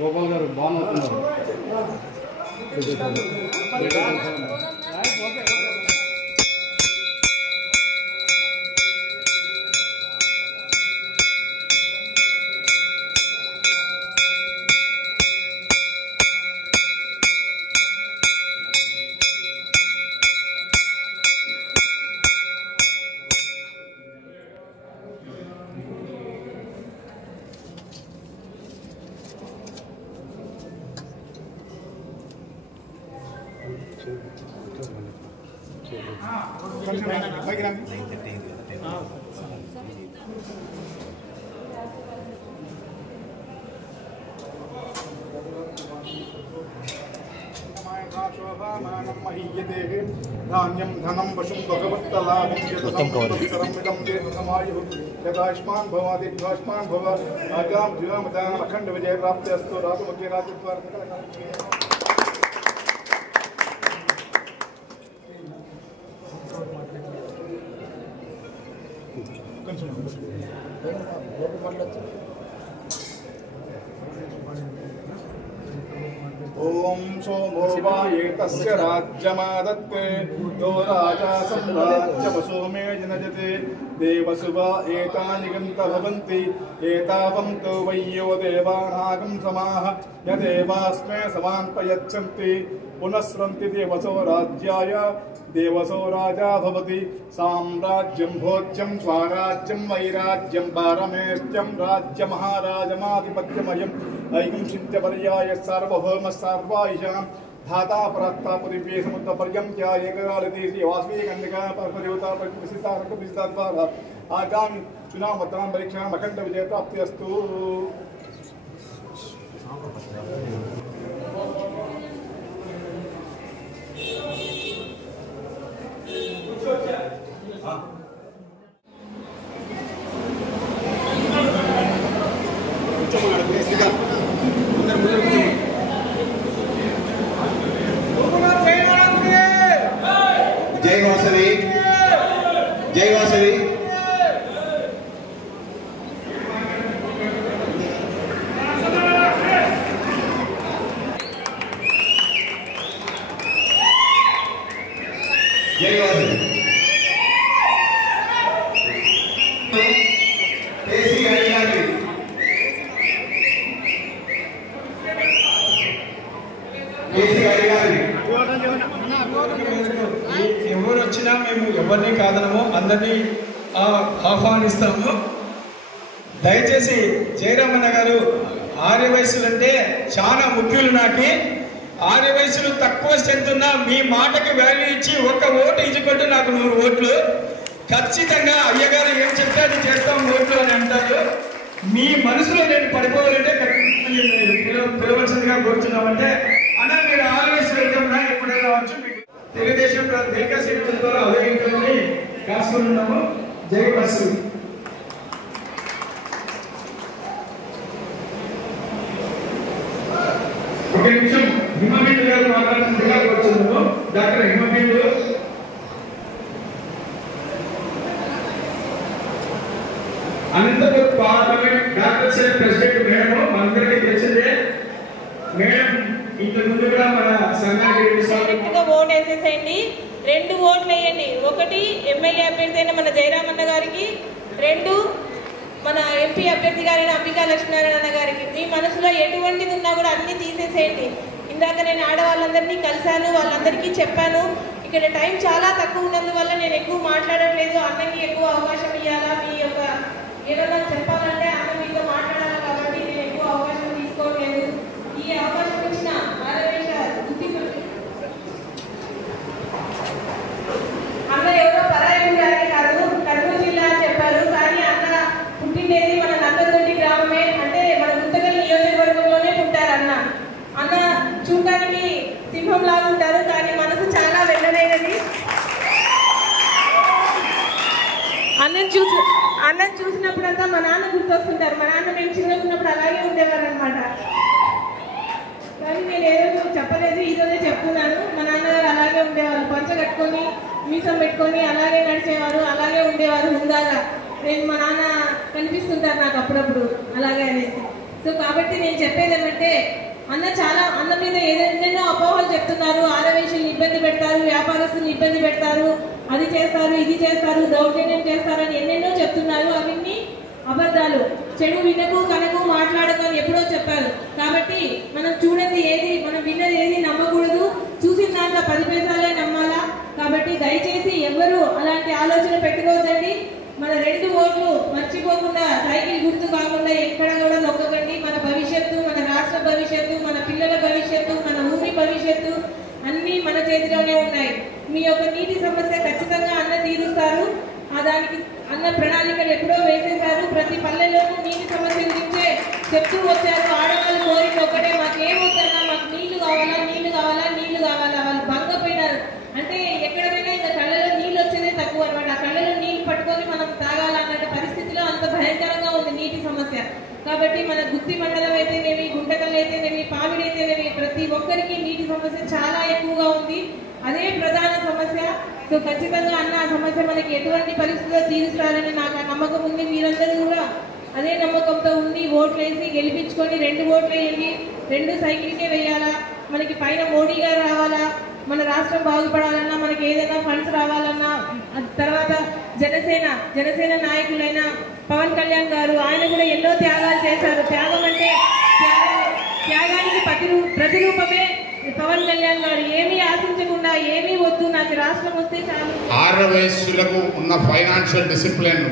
గోపాల్ గారు బాగున్నారు. धान्यं धनं पशुं भगवत्तलाभिमायुष्मान् भवादिष्मान् भव आगाम जीवमदानम् अखंड विजय प्राप्ति अस्तु राजमुख्य राजद्वार ओम सोमो वायेतस्य राज्यमादत्ते यो राजा सम्राज्यवसो मे जनजते देवसुवा एतानि गन्त भवन्ति एतावं तु वय्यो देवानागं समाः यदेवास्मै समान्पयच्छन्ति पुनस्रन्ति देवसो राज्याय देवसो राजा भवति साम्राज्यं भोज्यं स्वराज्यं वैराज्यं पारमेष्ट्यं राज्यमहाराजमाधिपत्यमयम् ऐकं चिन्त्यपर्याय सार्वभौम सर्वायुषां धाता प्रस्ता पृथ्वी समुद्र पर्यन्त्या एककालदेशी वासवी कन्यका परदेवता प्रतिष्ठिता रक्तपिता द्वारा आगामी चुनाव मतदान परीक्षा अखंड विजय प्राप्ति अस्तु। जय वासवी जय वासवी जय वासवी देसी हरियाली देसी हरियाली ఎవరు వచ్చినా మేము ఎవరిని కాదనము, అందరినీ ఆహ్వానిస్తాము. దయచేసి జయరామన్న గారు ఆర్య వయసులు అంటే చాలా ముఖ్యులు. నాకు ఆర్య వయసులు తక్కువ స్ట్రెంత్ ఉన్నా మీ మాటకి వాల్యూ ఇచ్చి ఒక్క ఓటు ఇచ్చుకుంటూ నాకు 100 ఓట్లు ఖచ్చితంగా అయ్యగారు ఏం చెప్తే అది చేస్తాం ఓట్లు అని అంటారు. మీ మనసులో నేను పడిపోవాలంటే పిలవలసిందిగా కోరుతున్నామంటే అన్న మీరు ఆర్య వయసులు వెళ్తామన్నా ఎప్పుడైనా రావచ్చు. తెలుగుదేశం దీర్ఘ సీట్లతో అధిగమించాలని కాసుకుంటున్నాము. జై వాసు. ఒక నిమిషం హిమబిందు గారు మాట్లాడుతుందిగా కోరుతున్నాము. Doctor Himabindu Anantapuram parliament doctor సాహెబ్ ప్రెసిడెంట్ మేడం మనందరికీ తెలిసిందే. మేడం ఇంతకు ముందు కూడా మన సంఘానికి ఓటు వేసేసేయండి. 2 ఓట్లు వేయండి. 1 ఎమ్మెల్యే అభ్యర్థి అయిన మన జయరామన్న గారికి, 2 మన ఎంపీ అభ్యర్థి గారైన అంబికా లక్ష్మీనారాయణ గారికి. మీ మనసులో ఎటువంటిది ఉన్నా కూడా అన్ని తీసేసేయండి. ఇందాక నేను ఆడవాళ్ళందరినీ కలిశాను, వాళ్ళందరికీ చెప్పాను. ఇక్కడ టైం చాలా తక్కువ ఉన్నందువల్ల నేను ఎక్కువ మాట్లాడట్లేదు. అన్నకి ఎక్కువ అవకాశం ఇవ్వాలా, మీ యొక్క ఏదైనా చెప్పాలంటే అన్న మీతో మాట్లాడాలి కాబట్టి నేను ఎక్కువ అవకాశం తీసుకోవట్లేదు. ఈ అవకాశం ఇచ్చిన అన్న ఎవరో పరాయి కాదు, కర్నూలు జిల్లా అని చెప్పారు. కానీ అన్న పుట్టిండేది మన నందతొట్టి గ్రామమే, అంటే మన గుంతకల్ నియోజకవర్గంలోనే పుట్టారు. అన్న చూడటానికి సింహం లాగా ఉంటారు, కానీ మనసు అన్నం చూసినప్పుడంతా మా నాన్న గుర్తొస్తుంటారు. మా నాన్న మేము చిన్నగా ఉన్నప్పుడు అలాగే ఉండేవారు అనమాట. కానీ నేను ఏ రోజు చెప్పలేదు, ఈరోజే చెప్తున్నాను. మా నాన్నగారు అలాగే ఉండేవారు, పంచ కట్టుకొని మీసం పెట్టుకొని అలాగే నడిచేవారు, అలాగే ఉండేవారు హుందాగా. నేను మా నాన్న కనిపిస్తుంటారు నాకు అప్పుడప్పుడు అలాగే అనేసి. సో కాబట్టి నేను చెప్పేది ఏమంటే, అన్న మీద ఎన్నెన్నో అపోహలు చెప్తున్నారు. ఆరవేషుల్ని ఇబ్బంది పెడతారు, వ్యాపారస్తుల్ని ఇబ్బంది పెడతారు, అది చేస్తారు, ఇది చేస్తారు, దౌర్జన్యం చేస్తారని ఎన్నెన్నో చెప్తున్నారు. అవన్నీ అబద్ధాలు. చెడు వినకు కనకు మాట్లాడకు అని ఎప్పుడో చెప్పారు. కాబట్టి మనం చూడేది ఏది, మనం విన్నది ఏది నమ్మకూడదు. చూసిన దాంట్లో 10 పైసలే నమ్మాలా. కాబట్టి దయచేసి ఎవరు అలాంటి ఆలోచన పెట్టుకోవద్దండి. మన 2 ఓట్లు మర్చిపోకుండా సైకిల్ గుర్తు కాకుండా ఎక్కడ కూడా నొక్కకండి. మన భవిష్యత్తు, మన రాష్ట్ర భవిష్యత్తు, మన పిల్లల భవిష్యత్తు, మన ఊరి భవిష్యత్తు అన్నీ మన చేతిలోనే ఉన్నాయి. మీ యొక్క నీటి సమస్య ఖచ్చితంగా అన్న తీరుస్తారు. దానికి అన్న ప్రణాళికలు ఎప్పుడో వేసేశారు. ప్రతి పల్లెలోనూ నీటి సమస్య గురించే చెప్తూ వచ్చారు. ఆడవాళ్ళు కోరిక ఒకటే, మాకేమవుతున్నా మాకు నీళ్లు కావాలా, నీళ్లు కావాలా, నీళ్లు కావాలా. వాళ్ళు భంగపోయినారు. అంటే ఎక్కడ పోయినా ఇంకా కళ్ళలో నీళ్ళు వచ్చేదే తక్కువ అనమాట. ఆ కళ్ళలో నీళ్లు పట్టుకొని మనం తాగాలన్న పరిస్థితిలో అంత భయంకరంగా ఉంది నీటి సమస్య. కాబట్టి మన గుత్తి మండలం అయితేనేమి, గుంటకల్ అయితేనేమి, పామిడి అయితేనేమి, ప్రతి ఒక్కరికి నీటి సమస్య చాలా ఎక్కువగా ఉంది. అదే ప్రధాన సమస్య. సో ఖచ్చితంగా అన్న ఆ సమస్య మనకి ఎటువంటి పరిస్థితుల్లో తీరుస్తారని నాకు ఆ నమ్మకం ఉంది. మీరందరూ కూడా అదే నమ్మకంతో ఉండి ఓట్లు వేసి గెలిపించుకొని 2 ఓట్లు వేయండి. 2 సైకిల్కే వేయాలా. మనకి పైన మోడీ గారు రావాలా, మన రాష్ట్రం బాగుపడాలన్నా, మనకి ఏదైనా ఫండ్స్ రావాలన్నా, తర్వాత జనసేన నాయకులైన పవన్ కళ్యాణ్ గారు, ఆయన కూడా ఎన్నో త్యాగాలు చేశారు. త్యాగం అంటే త్యాగానికి ప్రతిరూపమే పవన్ కళ్యాణ్ గారు. ఏమీ ఆశించకుండా, ఏమీ వద్దు, నాకు రాష్ట్రం వస్తే చాలు. ఆర్యవైశ్యులకు ఉన్న ఫైనాన్షియల్ డిసిప్లిన్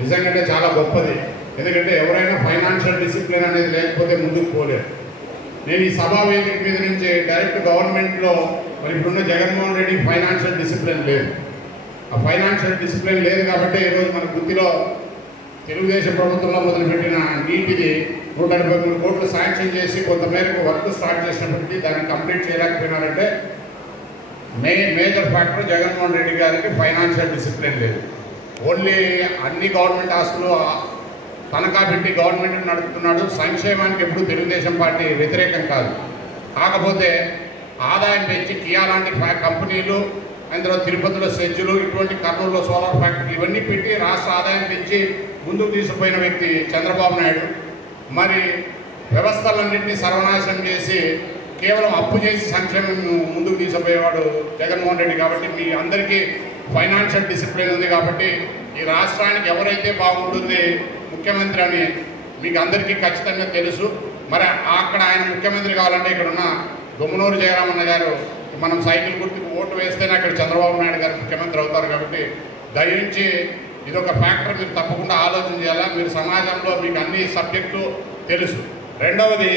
నిజంగానే చాలా గొప్పది. ఎందుకంటే ఎవరైనా ఫైనాన్షియల్ డిసిప్లిన్ అనేది లేకపోతే ముందుకు పోలేరు. నేను ఈ సభా వేదిక మీద నుంచి డైరెక్ట్ గవర్నమెంట్లో మరి ఇప్పుడున్న జగన్మోహన్ రెడ్డి ఫైనాన్షియల్ డిసిప్లిన్ లేదు. ఆ ఫైనాన్షియల్ డిసిప్లిన్ లేదు కాబట్టి ఈరోజు మన గుత్తిలో తెలుగుదేశం ప్రభుత్వంలో మొదలుపెట్టిన నీటిది 173 కోట్లు శాంక్షన్ చేసి కొంతమేరకు వర్క్ స్టార్ట్ చేసినప్పటికీ దాన్ని కంప్లీట్ చేయలేకపోయినారంటే మేజర్ ఫ్యాక్టర్ జగన్మోహన్ రెడ్డి గారికి ఫైనాన్షియల్ డిసిప్లిన్ లేదు. ఓన్లీ అన్ని గవర్నమెంట్ ఆస్తులు తనఖా పెట్టి గవర్నమెంట్ నడుపుతున్నాడు. సంక్షేమానికి ఎప్పుడు తెలుగుదేశం పార్టీ వ్యతిరేకం కాదు. కాకపోతే ఆదాయం పెంచి కియా లాంటి కంపెనీలు, అందులో తిరుపతిలో సెజ్జులు, ఇటువంటి కర్నూలులో సోలార్ ఫ్యాక్టరీ ఇవన్నీ పెట్టి రాష్ట్ర ఆదాయం పెంచి ముందుకు తీసుకుపోయిన వ్యక్తి చంద్రబాబు నాయుడు. మరి వ్యవస్థలన్నింటినీ సర్వనాశనం చేసి కేవలం అప్పు చేసి సంక్షేమం ముందుకు తీసుకుపోయేవాడు జగన్మోహన్ రెడ్డి. కాబట్టి మీ అందరికీ ఫైనాన్షియల్ డిసిప్లిన్ ఉంది. కాబట్టి ఈ రాష్ట్రానికి ఎవరైతే బాగుంటుంది ముఖ్యమంత్రి అని మీకు అందరికీ ఖచ్చితంగా తెలుసు. మరి అక్కడ ఆయన ముఖ్యమంత్రి కావాలంటే ఇక్కడ ఉన్న గుమ్మనూరు జయరామన్న గారు మనం సైకిల్ గుర్తుకు ఓటు వేస్తేనే అక్కడ చంద్రబాబు నాయుడు గారు ముఖ్యమంత్రి అవుతారు. కాబట్టి దయించి ఇదొక ఫ్యాక్టర్ మీరు తప్పకుండా ఆలోచన చేయాలా. మీరు సమాజంలో మీకు అన్ని సబ్జెక్టు తెలుసు. రెండవది,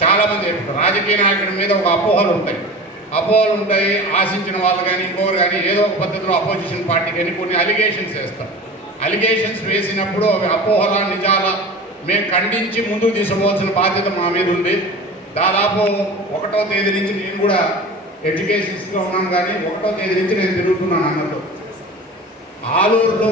చాలామంది రాజకీయ నాయకుడి మీద ఒక అపోహలు ఉంటాయి. ఆశించిన వాళ్ళు కానీ ఇంకొకరు కానీ ఏదో ఒక పద్ధతిలో అపోజిషన్ పార్టీ కానీ కొన్ని అలిగేషన్స్ వేస్తారు. అలిగేషన్స్ వేసినప్పుడు అవి అపోహల నిజాల మేము ఖండించి ముందుకు తీసుకోవాల్సిన బాధ్యత మా మీద ఉంది. దాదాపు 1వ తేదీ నుంచి నేను కూడా ఎడ్యుకేషన్స్లో ఉన్నాను. కానీ 1వ తేదీ నుంచి నేను తిరుగుతున్నాను అన్నట్టు ఆలూరులో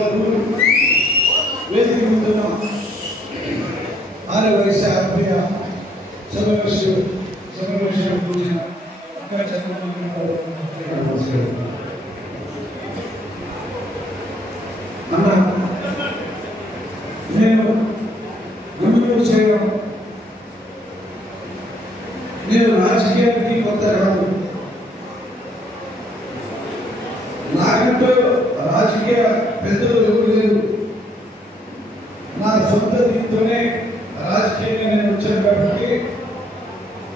నేను రాజకీయానికి కొత్త కాదు. నాకంటూ రాజకీయ పెద్దలు ఎవరు లేరు. నా సొంత దీంతోనే రాజకీయంగా నేను వచ్చాను. కాబట్టి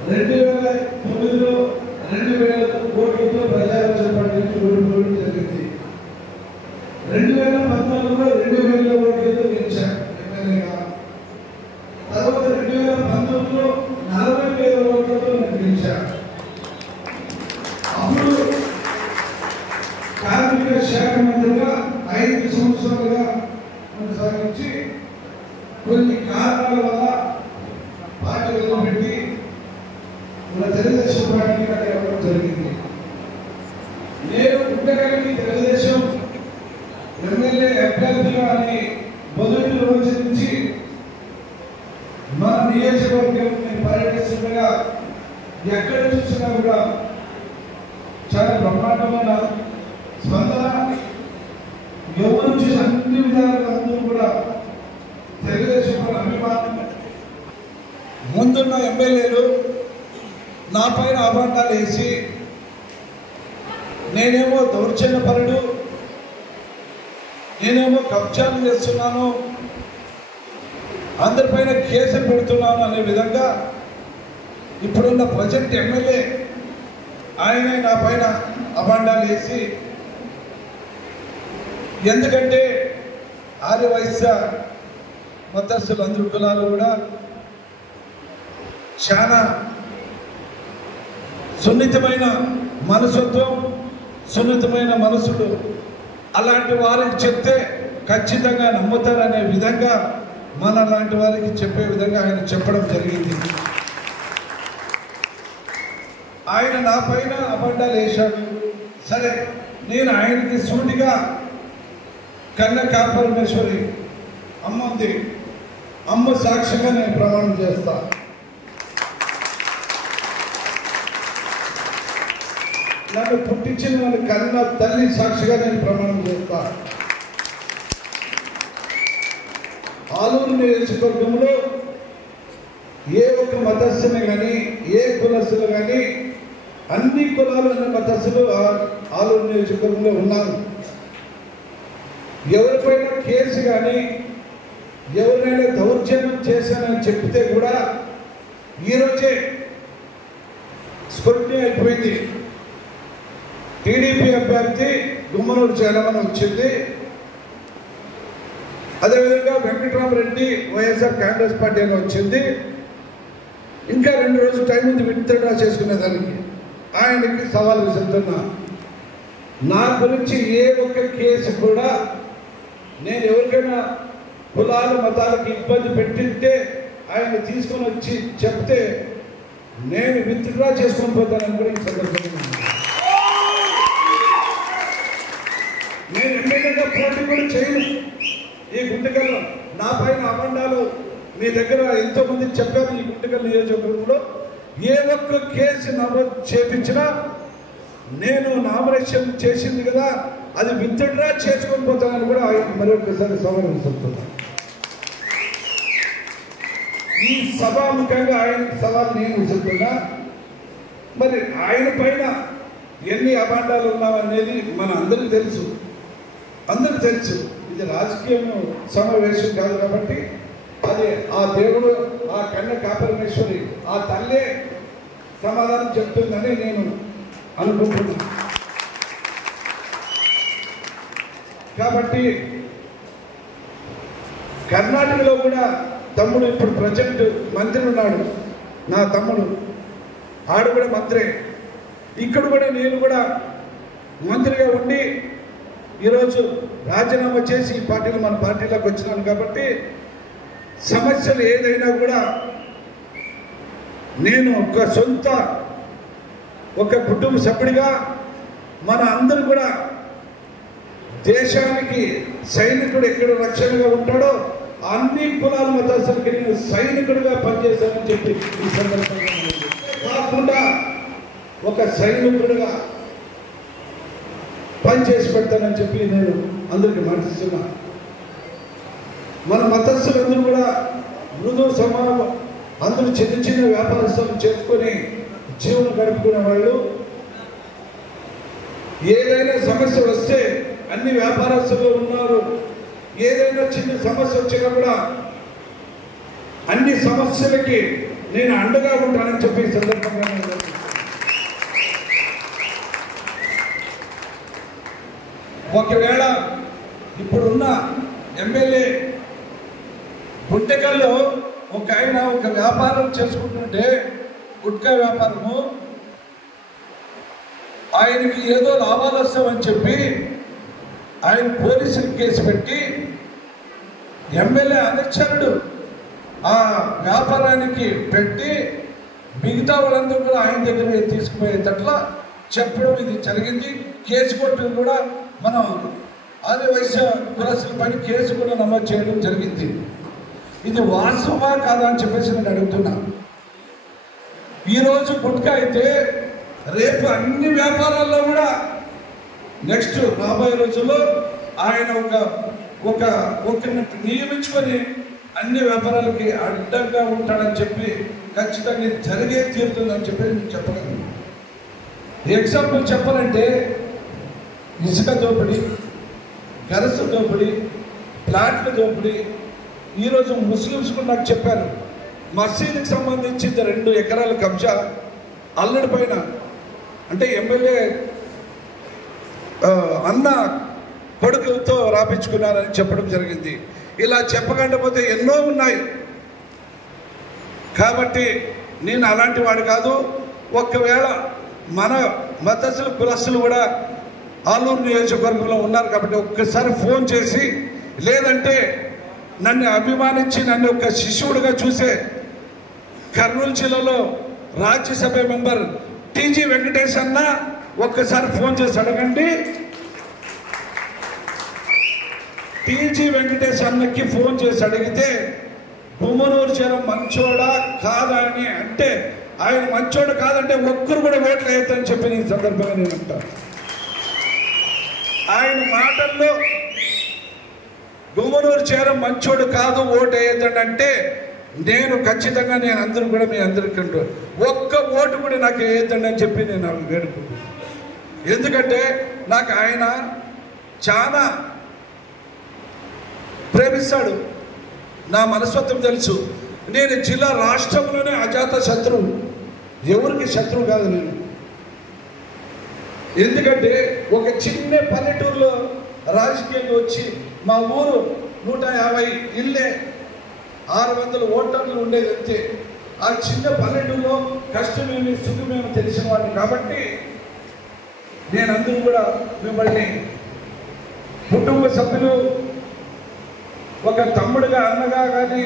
2009లో 2000 కోట్లతో ప్రజారాజ్య పార్టీ నుంచి ఓడిపోవడం జరిగింది. 2014లో 2000 ఓట్లతో గెలిచాను ఎమ్మెల్యేగా. తర్వాత 2019లో 40,000 ఓట్లతో నేను గెలిచాను. అప్పుడు కార్మిక శాఖ మంత్రిగా 5 సంవత్సరాలుగా కొనసాగించి కొన్ని కారణాల వల్ల పార్టీ వదిలిపెట్టి మన తెలుగుదేశం పార్టీకి అక్కడ ఇవ్వడం జరిగింది. నేను పుట్టగలిగి తెలుగుదేశం ఎమ్మెల్యే అభ్యర్థిగా అని మొదటి రోజు నుంచి మన నియోజకవర్గం పర్యటిస్తుండగా ఎక్కడ చూసినా కూడా చాలా బ్రహ్మాండమైన స్పందన. ఎవరు చూసి అన్ని విధాలుగా అందరూ కూడా తెలుగుదేశం అభిమానం. ముందున్న ఎమ్మెల్యేలు నా పైన అభాండాలు వేసి నేనేమో దౌర్జన్యపరుడు, నేనేమో కబ్జాలు చేస్తున్నాను, అందరిపైన కేసులు పెడుతున్నాను అనే విధంగా ఇప్పుడున్న ప్రజెంట్ ఎమ్మెల్యే ఆయన నా పైన అభాండాలు వేసి, ఎందుకంటే ఆర్యవైశ్య మతస్థులు అందరూ కులాలు కూడా చాలా సున్నితమైన మనసత్వం, సున్నితమైన మనసులు, అలాంటి వారికి చెప్తే ఖచ్చితంగా నమ్ముతారనే విధంగా మన లాంటి వారికి చెప్పే విధంగా ఆయన చెప్పడం జరిగింది. ఆయన నా పైన అబద్ధాలు వేశాడు. సరే, నేను ఆయనకి సూటిగా కన్న కాపరమేశ్వరి అమ్మ ఉంది, అమ్మ సాక్షిగా నేను ప్రమాణం చేస్తా. నన్ను పుట్టించిన నన్ను కన్న తల్లి సాక్షిగా నేను ప్రమాణం చేస్తా. ఆలూరు నియోజకవర్గంలో ఏ ఒక్క మతస్థుని కానీ, ఏ కులస్తులు కానీ, అన్ని కులాలు అన్న మతస్థులు ఆలూరు నియోజకవర్గంలో ఉన్నారు. ఎవరిపైన కేసు కానీ, ఎవరినైనా దౌర్జన్యం చేశానని చెప్తే కూడా ఈరోజే స్క్రూటినీ అయిపోయింది. టీడీపీ అభ్యర్థి గుమ్మనూరు చేరమని వచ్చింది. అదేవిధంగా వెంకటరామరెడ్డి వైఎస్ఆర్ కాంగ్రెస్ పార్టీ అని వచ్చింది. ఇంకా 2 రోజులు టైం ఉంది విత్డ్రా చేసుకునేదానికి. ఆయనకి సవాల్ విసురుతున్నా, నా గురించి ఏ ఒక్క కేసు కూడా నేను ఎవరికైనా కులాలు మతాలకు ఇబ్బంది పెట్టింటే ఆయన తీసుకొని వచ్చి చెప్తే నేను విత్డ్రా చేసుకొని పోతానని కూడా ఈ సందర్భంగా నేను ఎమ్మెల్యేగా పోటీ కూడా చేయను. ఈ గుంటకల్లో నా పైన అబండాలు మీ దగ్గర ఎంతో మందికి చెప్పారు. ఈ గుంటకల్ నియోజకవర్గంలో ఏ ఒక్క కేసు నమోదు చేపించినా నేను నామినేషన్ చేసింది కదా, అది విత్డ్రా చేసుకొని పోతానని కూడా ఆయన మరొకసారి సవాల్ విసురుతున్నా. ఈ సభాముఖంగా ఆయనకి సవాల్ నేను విసురుతున్నా. మరి ఆయన పైన ఎన్ని అబాండాలు ఉన్నామనేది మన అందరికీ తెలుసు, అందరికి తెలుసు. ఇది రాజకీయం సమావేశం కాదు కాబట్టి అది ఆ దేవుడు, ఆ కన్న కాపరమేశ్వరి, ఆ తల్లే సమాధానం చెప్తుందని నేను అనుకుంటున్నా. కాబట్టి కర్ణాటకలో కూడా తమ్ముడు ఇప్పుడు ప్రజెంట్ మంత్రి ఉన్నాడు, నా తమ్ముడు, ఆడు కూడా మంత్రే. ఇక్కడ కూడా నేను కూడా మంత్రిగా ఉండి ఈరోజు రాజీనామా చేసి ఈ పార్టీలో మన పార్టీలోకి వచ్చినాను. కాబట్టి సమస్యలు ఏదైనా కూడా నేను ఒక సొంత ఒక కుటుంబ సభ్యుడిగా మన అందరూ కూడా దేశానికి సైనికుడు ఎక్కడ రక్షణగా ఉంటాడో అన్ని కులాల మతస్థులకి నేను సైనికుడిగా పనిచేశానని చెప్పి ఈ సందర్భంగా కాకుండా ఒక సైనికుడిగా పనిచేసి పెడతానని చెప్పి నేను అందరికీ మాటిస్తున్నా. మన మతస్థులందరూ కూడా మృదు సమాజం, అందరూ చిన్న చిన్న వ్యాపారస్తులు చేసుకొని జీవనం గడుపుకునే వాళ్ళు. ఏదైనా సమస్య వస్తే అన్ని వ్యాపారస్తులు ఉన్నారు. ఏదైనా చిన్న సమస్య వచ్చినా కూడా అన్ని సమస్యలకి నేను అండగా ఉంటానని చెప్పి ఈ సందర్భంగా ఒకవేళ ఇప్పుడున్న ఎమ్మెల్యే గుంటకల్లో ఒక ఆయన ఒక వ్యాపారం చేసుకుంటుంటే, గుట్కా వ్యాపారము, ఆయనకి ఏదో లాభాలు వస్తామని చెప్పి ఆయన పోలీసులు కేసు పెట్టి ఎమ్మెల్యే అనుచరుడు ఆ వ్యాపారానికి పెట్టి మిగతా వాళ్ళందరూ కూడా ఆయన దగ్గర తీసుకుపోయేటట్లా చెప్పడం ఇది జరిగింది. కేసు కొట్టు కూడా మనం ఆదివాసీ కులస్తుల పైన కేసు కూడా నమోదు చేయడం జరిగింది. ఇది వాస్తవా కాదా అని చెప్పేసి నేను అడుగుతున్నా. ఈరోజు గుట్కా అయితే రేపు అన్ని వ్యాపారాల్లో కూడా నెక్స్ట్ రాబోయే రోజుల్లో ఆయన ఒకరిని నియమించుకొని అన్ని వ్యాపారాలకి అడ్డంగా ఉంటాడని చెప్పి ఖచ్చితంగా జరిగే తీరుతుందని చెప్పి నేను చెప్పగలను. ఎగ్జాంపుల్ చెప్పాలంటే ఇసుక దోపిడీ, గరస దోపిడీ, ప్లాట్ల దోపిడీ. ఈరోజు ముస్లిమ్స్ కూడా నాకు చెప్పారు, మసీదుకి సంబంధించి 2 ఎకరాల కబ్జా అల్లడి పైన, అంటే ఎమ్మెల్యే అన్న కొడుకులతో రాపించుకున్నారని చెప్పడం జరిగింది. ఇలా చెప్పకుండా పోతే ఎన్నో ఉన్నాయి. కాబట్టి నేను అలాంటి వాడు కాదు. ఒకవేళ మన మతస్థులు కులస్తులు కూడా ఆలూరు నియోజకవర్గంలో ఉన్నారు కాబట్టి ఒక్కసారి ఫోన్ చేసి, లేదంటే నన్ను అభిమానించి నన్ను ఒక శిష్యుడిగా చూసే కర్నూలు జిల్లాలో రాజ్యసభ మెంబర్ టీజీ వెంకటేష్ అన్న ఒక్కసారి ఫోన్ చేసి అడగండి. టీజీ వెంకటేష్ అన్నకి ఫోన్ చేసి అడిగితే గుమ్మనూరు చేరం మంచోడా కాదా అని అంటే, ఆయన మంచోడు కాదంటే ఒక్కరు కూడా ఓట్లు వేయొద్దని చెప్పి ఈ సందర్భంగా నేను అంటాను. ఆయన మాటల్లో గుమ్మనూరు చేరం మంచోడు కాదు ఓటు వేయొద్దని అంటే నేను ఖచ్చితంగా అందరూ కూడా మీ అందరికీ ఒక్క ఓటు కూడా నాకు వేయొద్దండి అని చెప్పి నేను వేడుకుంటున్నాను. ఎందుకంటే నాకు ఆయన చాలా ప్రేమిస్తాడు, నా మనస్తత్వం తెలుసు. నేను జిల్లా రాష్ట్రంలోనే అజాత శత్రువు, ఎవరికి శత్రువు కాదు నేను. ఎందుకంటే ఒక చిన్న పల్లెటూరులో రాజకీయంగా వచ్చి మా ఊరు 150 ఇళ్ళే 600 ఓటర్లు ఉండేది అంతే. ఆ చిన్న పల్లెటూరులో కష్టమేమి సుఖమేమి తెలిసిన వాడిని కాబట్టి నేనందరూ కూడా మిమ్మల్ని కుటుంబ సభ్యులు, ఒక తమ్ముడుగా అన్నగా కానీ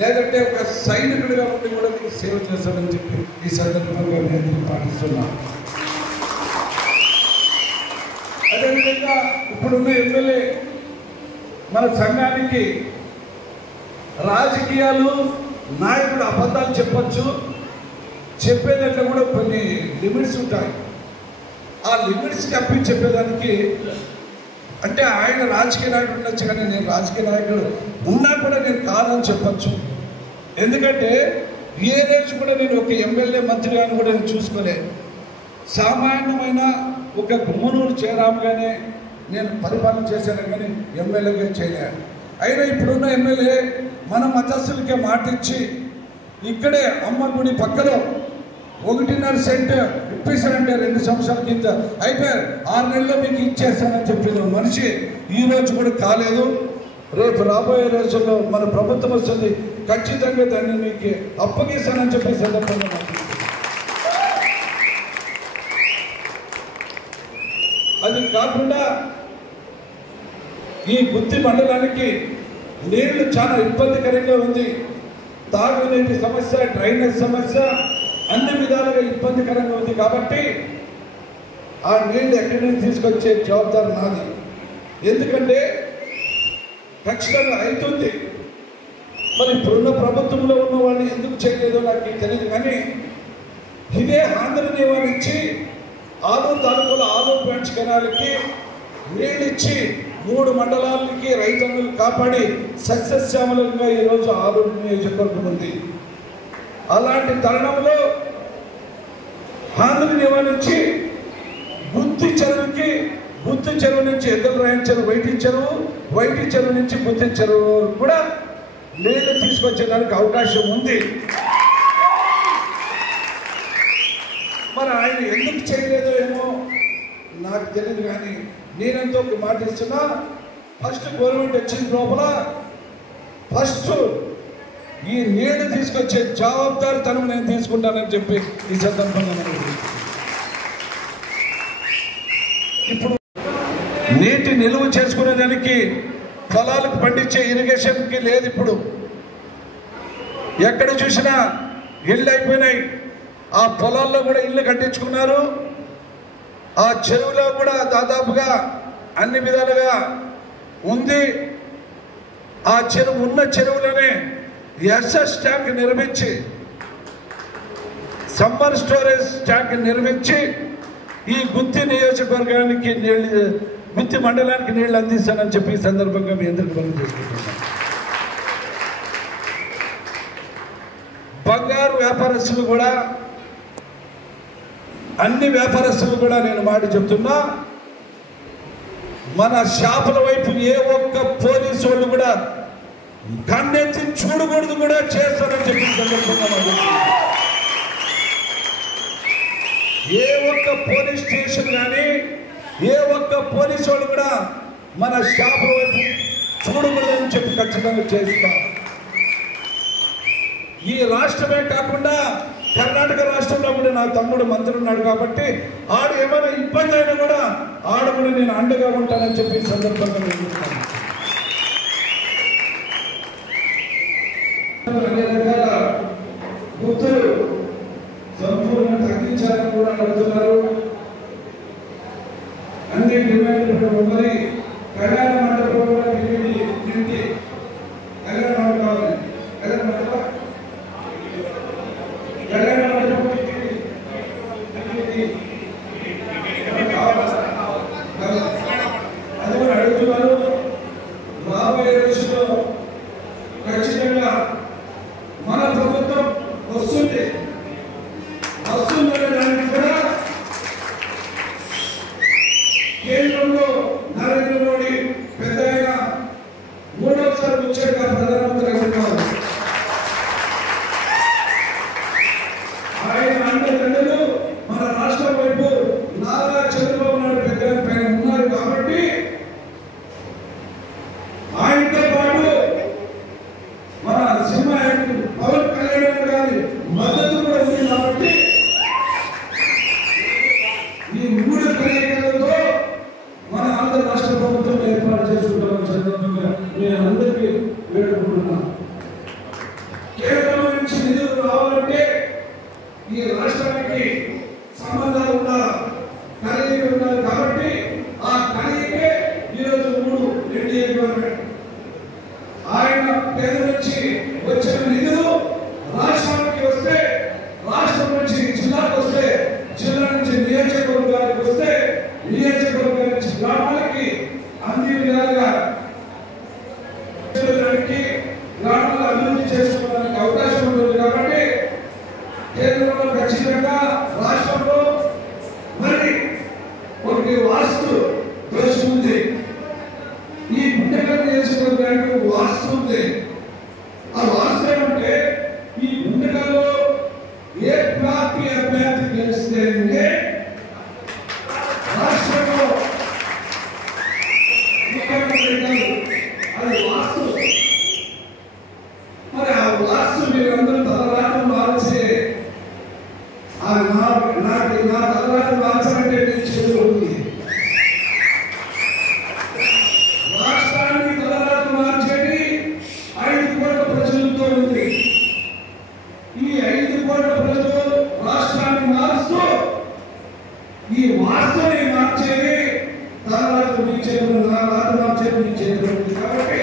లేదంటే ఒక సైనికుడిగా ఉండి కూడా మీకు సేవ చేస్తానని చెప్పి ఈ సందర్భంగా నేను పాటిస్తున్నాను. అదేవిధంగా ఇప్పుడున్న ఎమ్మెల్యే మన సంఘానికి రాజకీయాలు నాయకుడు అబద్ధాలు చెప్పచ్చు, చెప్పేదాంట్లో కూడా కొన్ని లిమిట్స్ ఉంటాయి. ఆ లిమిట్స్ తప్పి చెప్పేదానికి అంటే ఆయన రాజకీయ నాయకుడు ఉండొచ్చు, కానీ నేను రాజకీయ నాయకుడు ఉన్నా కూడా నేను కాదని చెప్పచ్చు. ఎందుకంటే ఏ రోజు కూడా నేను ఒక ఎమ్మెల్యే మంత్రిగాను కూడా నేను చూసుకోలేదు. సామాన్యమైన ఒక గుమ్మనూరు చేరాముగానే నేను పరిపాలన చేశాను, కానీ ఎమ్మెల్యేగా చేయలేదు. అయినా ఇప్పుడున్న ఎమ్మెల్యే మన మతస్థులకే మాట ఇచ్చి ఇక్కడే అమ్మ గుడి పక్కలో 1.5 సెంట్ ఇప్పిస్తానంటే 2 సంవత్సరాల కింద అయిపోయారు, 6 నెలల్లో మీకు ఇచ్చేస్తానని చెప్పిన మనిషి ఈ రోజు కూడా కాలేదు. రేపు రాబోయే రోజుల్లో మన ప్రభుత్వం వస్తుంది, ఖచ్చితంగా దాన్ని మీకు అప్పగిస్తానని చెప్పి సందర్భంగా అది కాకుండా ఈ గుత్తి మండలానికి నీళ్లు చాలా ఇబ్బందికరంగా ఉంది. తాగునీటి సమస్య, డ్రైనేజ్ సమస్య అన్ని విధాలుగా ఇబ్బందికరంగా ఉంది. కాబట్టి ఆ నీళ్ళు ఎక్కడి నుంచి తీసుకొచ్చే జవాబాదారు నాది. ఎందుకంటే ఖచ్చితంగా అవుతుంది. మరి ఇప్పుడున్న ప్రభుత్వంలో ఉన్న వాళ్ళు ఎందుకు చేయలేదో నాకు తెలియదు, కానీ ఇదే ఆంధ్ర నివారించి ఆలూరు తాలూకుల ఆలూరు బ్రాంచ్ కెనాల్కి నీళ్ళు ఇచ్చి 3 మండలాలకి రైతులను కాపాడి సస్యశ్యామలంగా ఈరోజు ఆలూరు నియోజకవర్గం ఉంది. అలాంటి తరుణంలో ఆంధ్ర నివారించి గుత్తి చెరువు నుంచి ఎద్దల రాయని చెరువు, వైటి చెరువు నుంచి గుత్తి చెరువు కూడా నీళ్లు తీసుకొచ్చేదానికి అవకాశం ఉంది. మరి ఆయన ఎందుకు చేయలేదో ఏమో నాకు తెలియదు, కానీ నేనంతా ఒక మాట ఇస్తున్నా. ఫస్ట్ గవర్నమెంట్ వచ్చిన లోపల ఫస్ట్ ఈ నీళ్లు తీసుకొచ్చే జవాబాదారితనం నేను తీసుకుంటానని చెప్పి ఈ సందర్భంగా ఇప్పుడు నీటి నిలువ చేసుకునేదానికి పొలాలకు పండించే ఇరిగేషన్కి లేదు. ఇప్పుడు ఎక్కడ చూసినా ఇళ్ళు అయిపోయినాయి. ఆ పొలాల్లో కూడా ఇళ్ళు కట్టించుకున్నారు. ఆ చెరువులో కూడా దాదాపుగా అన్ని విధాలుగా ఉంది. ఆ చెరువు ఉన్న చెరువులోనే ఎస్ఎస్ ట్యాంక్ నిర్మించి సమ్మర్ స్టోరేజ్ ట్యాంక్ నిర్మించి ఈ గుత్తి నియోజకవర్గానికి నీళ్లు, గుత్తి మండలానికి నీళ్లు అందిస్తానని చెప్పి ఈ సందర్భంగా మీ అందరికీ మనం చేసుకుంటున్నాం. బంగారు వ్యాపారస్తులు కూడా, అన్ని వ్యాపారస్తులు కూడా నేను మాట చెప్తున్నా, మన షాపుల వైపు ఏ ఒక్క పోలీసు వాళ్ళు కూడా కన్నెత్తి చూడకూడదు కూడా చేస్తానని చెప్పి సందర్భంగా ఏ ఒక్క పోలీస్ స్టేషన్ కానీ ఏ ఒక్క పోలీసు వాళ్ళు కూడా మన షాపుల వైపు చూడకూడదని చెప్పి ఖచ్చితంగా చేస్తాం. ఈ రాష్ట్రమే కాకుండా కర్ణాటక రాష్ట్రంలో కూడా నా తమ్ముడు మంత్రి ఉన్నాడు కాబట్టి ఆడు ఏమైనా ఇబ్బంది అయినా కూడా ఆడు కూడా నేను అండగా ఉంటానని చెప్పి ఈ సందర్భంగా నేను అన్ని రకాల గుర్తులు సంపూర్ణ తగ్గించాలని కూడా అడుగుతున్నారు. అన్ని డిమాండ్లు మరి కళ్యాణ మండపం కూడా తిరిగి కళ్యాణ మండపం అది కూడా అడుగుతున్నారు. రాబోయే రోజుల్లో ఖచ్చితంగా మన ప్రభుత్వం వస్తుందనే దానికి కూడా కేంద్రంలో నరేంద్ర మోడీ పెద్ద ఆయన మూడవసారి వచ్చాక ప్రధానమంత్రి అవుతున్నారు. ఆయన అండదండలు మన రాష్ట్రం వైపు నారా చంద్రబాబు నాయుడు పెద్ద పైన ఉన్నారు కాబట్టి ఆయనతో పాటు మన సినిమా పవన్ కళ్యాణ్ గారి మద్దతు కూడా ఉంది కాబట్టి ఈ మూడు కలయికలతో మన ఆంధ్ర రాష్ట్ర ప్రభుత్వం ఏర్పాటు చేసుకుంటామని సందర్భంగా నేను అందరికీ వేడుకుంటున్నాను. కేంద్రం నుంచి నిధులు రావాలంటే ఈ రాష్ట్రానికి సంబంధాలు ఉన్న కలయిక ఉన్నారు కాబట్టి ఆ కలయికే ఈరోజు 3 ఎన్డీఏ గవర్నమెంట్. ఆయన పేద నుంచి వచ్చిన నిధులు రాష్ట్రానికి వస్తే, రాష్ట్రం నుంచి జిల్లాకు వస్తే, జిల్లా నుంచి నియోజకవర్గానికి వస్తే, నియోజకవర్గం నుంచి గ్రామాలకి అన్ని విధాలుగా గ్రామాల అభివృద్ధి చేసుకోవడానికి అవకాశం ఉంటుంది కాబట్టి కేంద్రంలో ఖచ్చితంగా రాష్ట్రంలో మరి ఒకటి వాస్తు దోషం ఉంది. ఈ గుండెగల్ నియోజకవర్గానికి వాస్తు ఉంది. ఆ వాస్తు ఏమంటే ఈ గుండెగల్లో ఏ పార్టీ అభ్యర్థి గెలిస్తే రాష్ట్రంలో అది వాస్తు. మరి ఆ వాస్తు మీరందరూ తలరాత్రి మార్చే నా తలరాత్రి మార్చాలంటే నేను చేతులు ఉంది. రాష్ట్రానికి తలరాత్రి మార్చేది 5 కోట్ల ప్రజలతో ఉంది. ఈ 5 కోట్ల ప్రజలు రాష్ట్రాన్ని మారుస్తూ ఈ వాస్తుని మార్చేది తలరాత్రి మీ చేతులు, నా రాత్రి మార్చేది మీ చేతులు ఉంది. కాబట్టి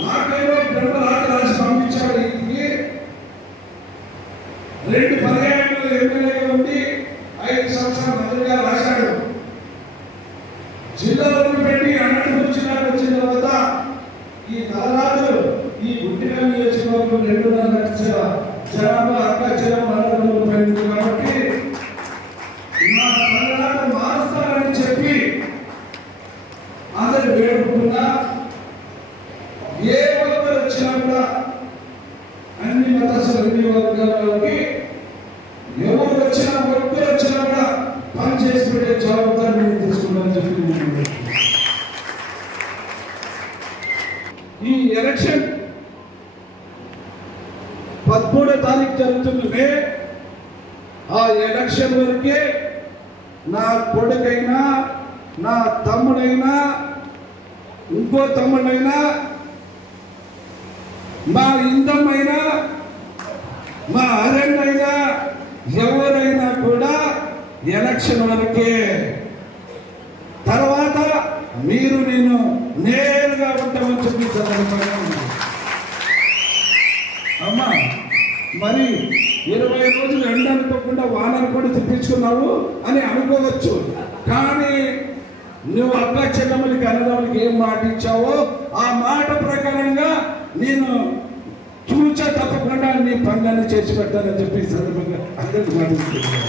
నాకేమో బ్రహ్మరాత్రి రాసి పంపించాడు. ఇంటికి 2 పర్యాయాలు ఎమ్మెల్యేగా ఉండి 5 సంవత్సరాలు మంత్రిగా రాశాడు. జిల్లాలను పెట్టి అనంతపురం జిల్లాకు వచ్చిన తర్వాత ఈ తలరాత్రులు ఈ గుంటెగల్ నియోజకవర్గం 2.5 లక్షల జనాభా అక్కచెరం మండలంలో పెరిగింది కాబట్టి నా తలరాత్రులు మారుస్తారని చెప్పి అందరు వేడుకుంటున్నా. ఏ ఒక్కరు వచ్చినా కూడా అన్ని మతస్థులు, అన్ని వర్గాలకి ఎవరు వచ్చినా ఒక్కరు వచ్చినా కూడా పని చేసి పెట్టే జవాబుదారి నేను తీసుకున్నాను చెప్పి ఈ ఎలక్షన్ 13వ తారీఖు జరుగుతుంది మే. ఆ ఎలక్షన్ వరకే నా కొడుకైనా, నా తమ్ముడైనా, ఇంకో తమ్ముడైనా, మా ఇందమైనా, మా అరణ్యైనా, ఎవరైనా కూడా ఎలక్షన్ వరకే. మరి 20 రోజులు ఎండ అనుకోకుండా వాన అనుకోండి తెప్పించుకున్నావు అని అనుకోవచ్చు. కానీ నువ్వు అక్క చెల్లెమ్మలకి అన్నదమ్ములకి ఏం మాట ఇచ్చావో ఆ మాట ప్రకారంగా నేను చూచా తప్పకుండా నీ పనులన్నీ చేసి పెట్టాలని చెప్పి ఈ సందర్భంగా అందరికి మాట్లాడుతున్నాను.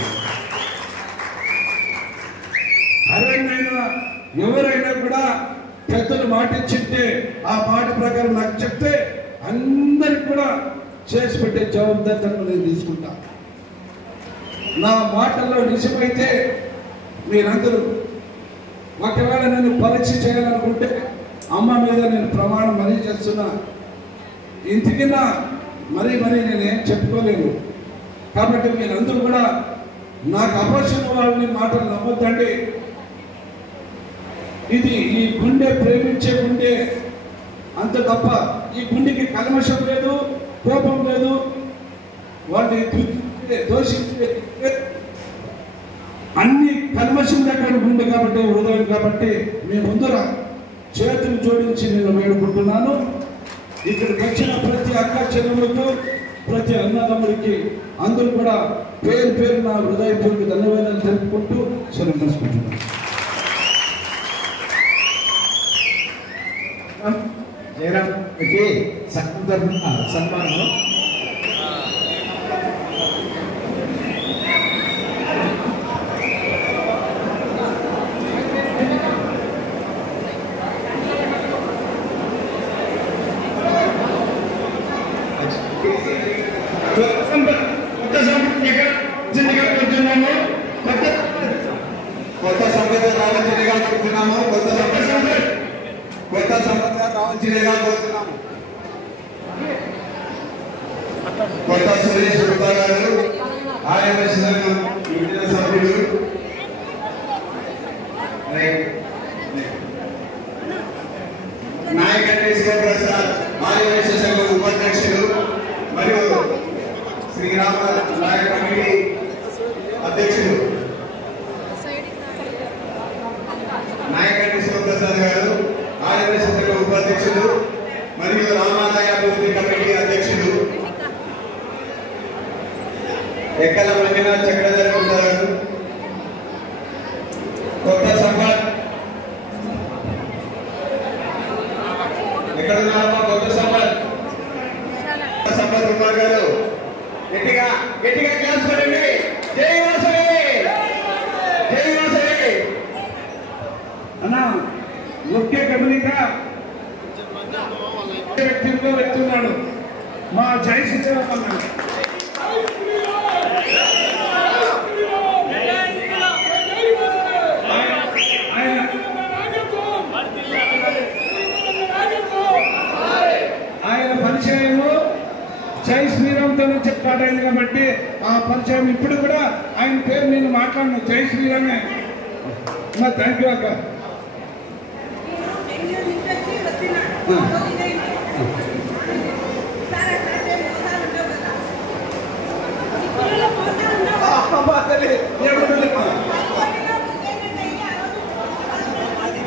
అరేనైనా ఎవరైనా కూడా పెద్దలు మాట ఇచ్చింటే ఆ మాట ప్రకారం నాకు చెప్తే అందరికి కూడా చేసి పెట్టే జవాబుదారితనం నేను తీసుకుంటా. నా మాటల్లో నిజమైతే మీరందరూ ఒకవేళ నేను పరీక్ష చేయాలనుకుంటే అమ్మ మీద నేను ప్రమాణం మరీ చేస్తున్నా. ఇంతకిన్నా మరీ నేనేం చెప్పుకోలేను. కాబట్టి మీరందరూ కూడా నాకు అపరిచిన వాళ్ళని మాటలు నమ్మొద్దండి. ఇది ఈ గుండె ప్రేమించే గుండె అంత తప్ప ఈ గుండెకి కల్మషం లేదు, కోపం లేదు. వాటిని దోషించే అన్ని కల్మషం దగ్గర గుండె కాబట్టి హృదయం కాబట్టి మీ ముందర చేతులు జోడించి నేను వేడుకుంటున్నాను. ఇక్కడికి వచ్చిన ప్రతి అక్క చెల్లెమ్మలకు ప్రతి అన్నదమ్ముడికి అందరూ కూడా పేరు పేరు నా హృదయపూర్వక ధన్యవాదాలు తెలుపుకుంటూ సెలవు తీసుకుంటున్నాను. జయరామ్కి సన్మానం కొత్త సంపద రావాల్సిందిగా కోరుతున్నాము. కొత్త సంపద రావాల్సిందిగా కోరుతున్నాము. కొత్త సురేష్ గుప్తా గారు ఆర్యవైశ్య సంఘం యువజన సభ్యులు, నాయకండి శివప్రసాద్ ఆర్యవైశ్య సంఘం ఉపాధ్యక్షులు మరియు శ్రీరామ నాయక కమిటీ అధ్యక్షులు నాయకండి శివప్రసాద్ గారు ఆర్యవైశ్య సంఘం ఉపాధ్యక్షులు మరియు రామాలయ అభివృద్ధి కమిటీ అధ్యక్షులు ఎక్కల మంజునాథ్ చక్రధర్ గారు, కొత్త సంపత్ ఎక్కడ ఉన్నారమ్మా? కొత్త సంపత్ కుమార్ గారు గట్టిగా క్లాస్ కొనండి. జై వాసవి, జై వాసవి. అన్నా ముఖ్య గమనిక వ్యక్తిలో వెళ్తున్నాడు మా జై శ్రీరామ్ అన్నాడు. ఆయన పరిచయము జై శ్రీరామ్తో చెప్పాడైంది కాబట్టి ఆ పరిచయం ఇప్పుడు కూడా ఆయన పేరు నేను మాట్లాడిన జై శ్రీరామే. థ్యాంక్ యూ అక్క.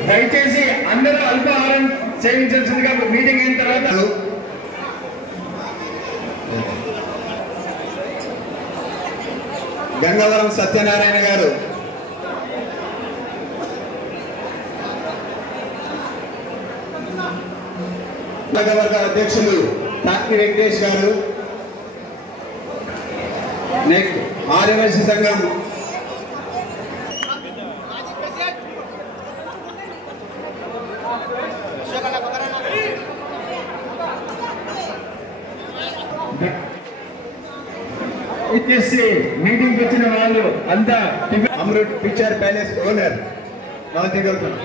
దయచేసి అందరూ అల్పాహారం సేవించాల్సిందిగా మీటింగ్ అయిన తర్వాత గంగవరం సత్యనారాయణ గారు, వర్గ అధ్యక్షులు తాకి వెంకటేష్ గారు, నెక్స్ట్ ఆర్యవైశ్య సంఘం ఇచ్చేసి మీటింగ్ వచ్చిన వాళ్ళు అంతా Amrit picture palace owner Rajagautam,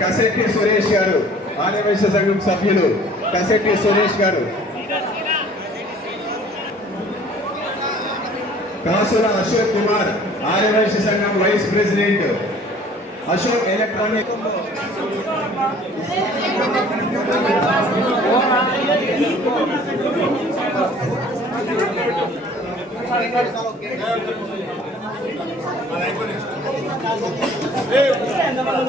Kasetti Suresh garu Arya Vaishya సంఘం సభ్యులు కసెట్టి సురేష్ గారు, కాసుల అశోక్ కుమార్ ఆర్యవైశ్య సంఘం వైస్ ప్రెసిడెంట్, అశోక్ ఎలక్ట్రానిక్ ఎంతమంది